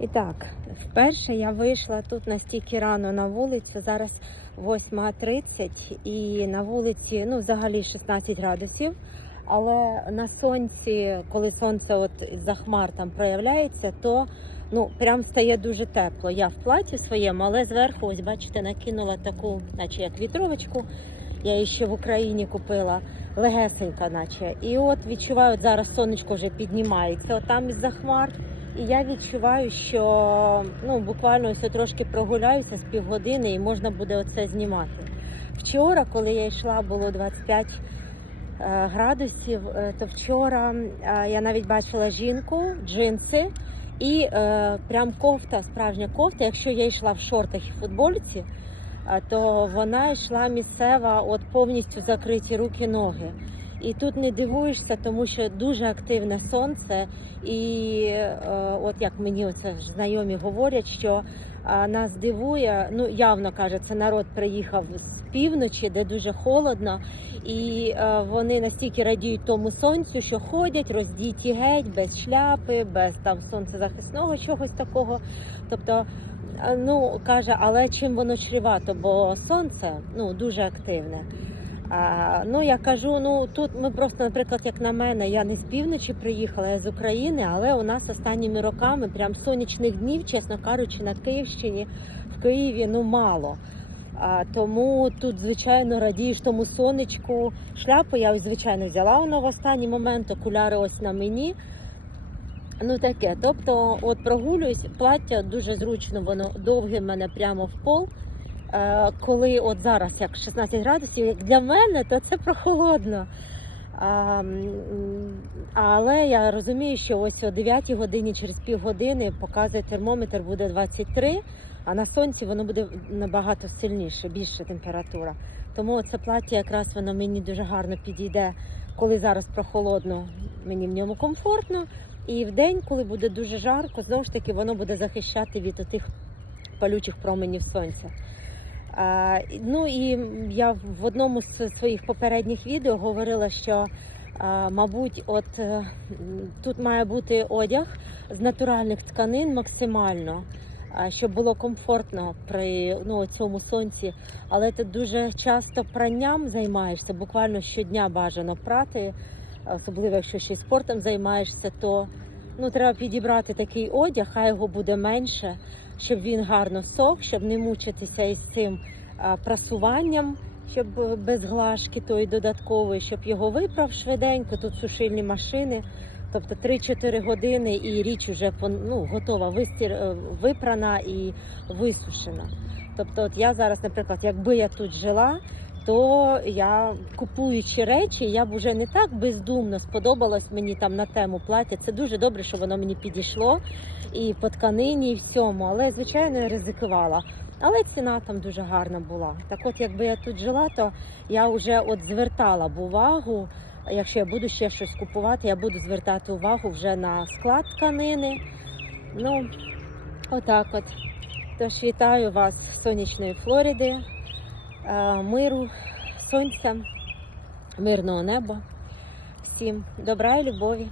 І так, вперше я вийшла тут настільки рано на вулицю. Зараз 8.30 і на вулиці ну, взагалі 16 градусів. Але на сонці, коли сонце от за хмар там проявляється, то ну прям стає дуже тепло. Я в платі своєму, але зверху, ось бачите, накинула таку, наче як вітровочку. Я її ще в Україні купила легесенька, наче. І от відчуваю, от зараз сонечко вже піднімається отам із-за хмар. І я відчуваю, що ну буквально ось трошки прогуляюся з півгодини і можна буде оце знімати. Вчора, коли я йшла, було 25 е, градусів, е, то вчора е, я навіть бачила жінку, джинси і прям кофта, справжня кофта. Якщо я йшла в шортах і футбольці, е, то вона йшла місцева, от повністю закриті руки, ноги. І тут не дивуєшся, тому що дуже активне сонце, і е, от як мені оце ж знайомі говорять, що е, нас дивує, ну явно каже, це народ приїхав з півночі, де дуже холодно, і е, вони настільки радіють тому сонцю, що ходять роздіті геть, без шляпи, без там сонцезахисного чогось такого. Тобто, е, ну каже, але чим воно чрівато, бо сонце ну дуже активне. А, ну я кажу, ну тут ми просто, наприклад, як на мене, я не з півночі приїхала, я з України, але у нас останніми роками прям сонячних днів, чесно кажучи, на Київщині в Києві ну мало. А, тому тут, звичайно, радієш тому сонечку. Шляпу я звичайно взяла воно в останній момент, окуляри ось на мені. Ну таке. Тобто, от прогулююсь, плаття дуже зручно, воно довге в мене прямо в пол. Е, коли от зараз як 16 градусів, як для мене, то це прохолодно. Але я розумію, що ось о 9 годині через півгодини показує термометр буде 23, а на сонці воно буде набагато сильніше, більша температура. Тому це плаття якраз воно мені дуже гарно підійде, коли зараз прохолодно, мені в ньому комфортно. І в день, коли буде дуже жарко, знову ж таки воно буде захищати від тих палючих променів сонця. Ну і я в одному з своїх попередніх відео говорила, що мабуть, от е, тут має бути одяг з натуральних тканин максимально, щоб було комфортно при ну, цьому сонці. Але ти дуже часто пранням займаєшся, буквально щодня бажано прати, особливо якщо ще спортом займаєшся, то ну, треба підібрати такий одяг, хай його буде менше щоб він гарно сох, щоб не мучитися із цим прасуванням, щоб е, без глажки тої додаткової, щоб його виправ швиденько. Тут сушильні машини. Тобто 3-4 години і річ вже ну, готова, вистір, е, випрана і висушена. Тобто, от я зараз, наприклад, якби я тут жила, то я купуючи речі, я б вже не так бездумно сподобалось мені там на тему плаття. Це дуже добре, що воно мені підійшло і по тканині, і всьому. Але звичайно я ризикувала. Але ціна там дуже гарна була. Так от, якби я тут жила, то я вже от звертала б увагу. Якщо я буду ще щось купувати, я буду звертати увагу вже на склад тканини. Ну, отак от. Тож вітаю вас з сонячної Флориди, е, миру, сонця, мирного неба. Всім добра і любові.